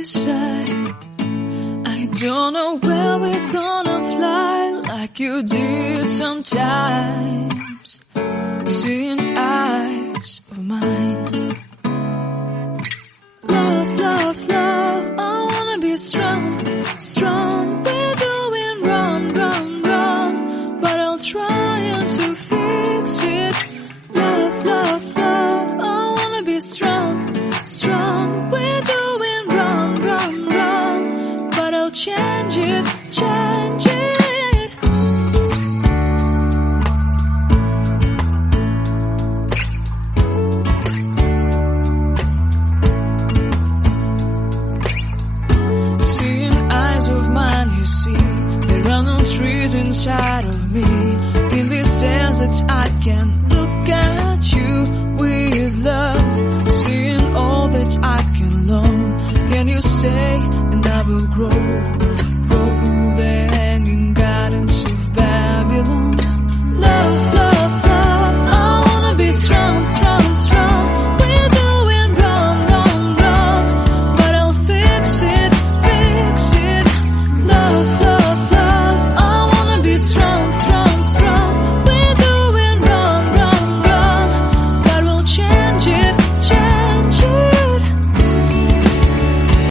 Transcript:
be sad. I don't know where we're gonna fly like you did sometimes. Seeing eyes of mine. Love, love, love, I wanna be strong, strong. We're doing wrong, wrong, wrong, but I'll try to fix it. Love, love, love, I wanna be strong, strong. We're doing wrong, wrong, wrong, but I'll change it, change it. Trees inside of me. In this desert I can look at you with love. Seeing all that I can learn. Can you stay and I will grow?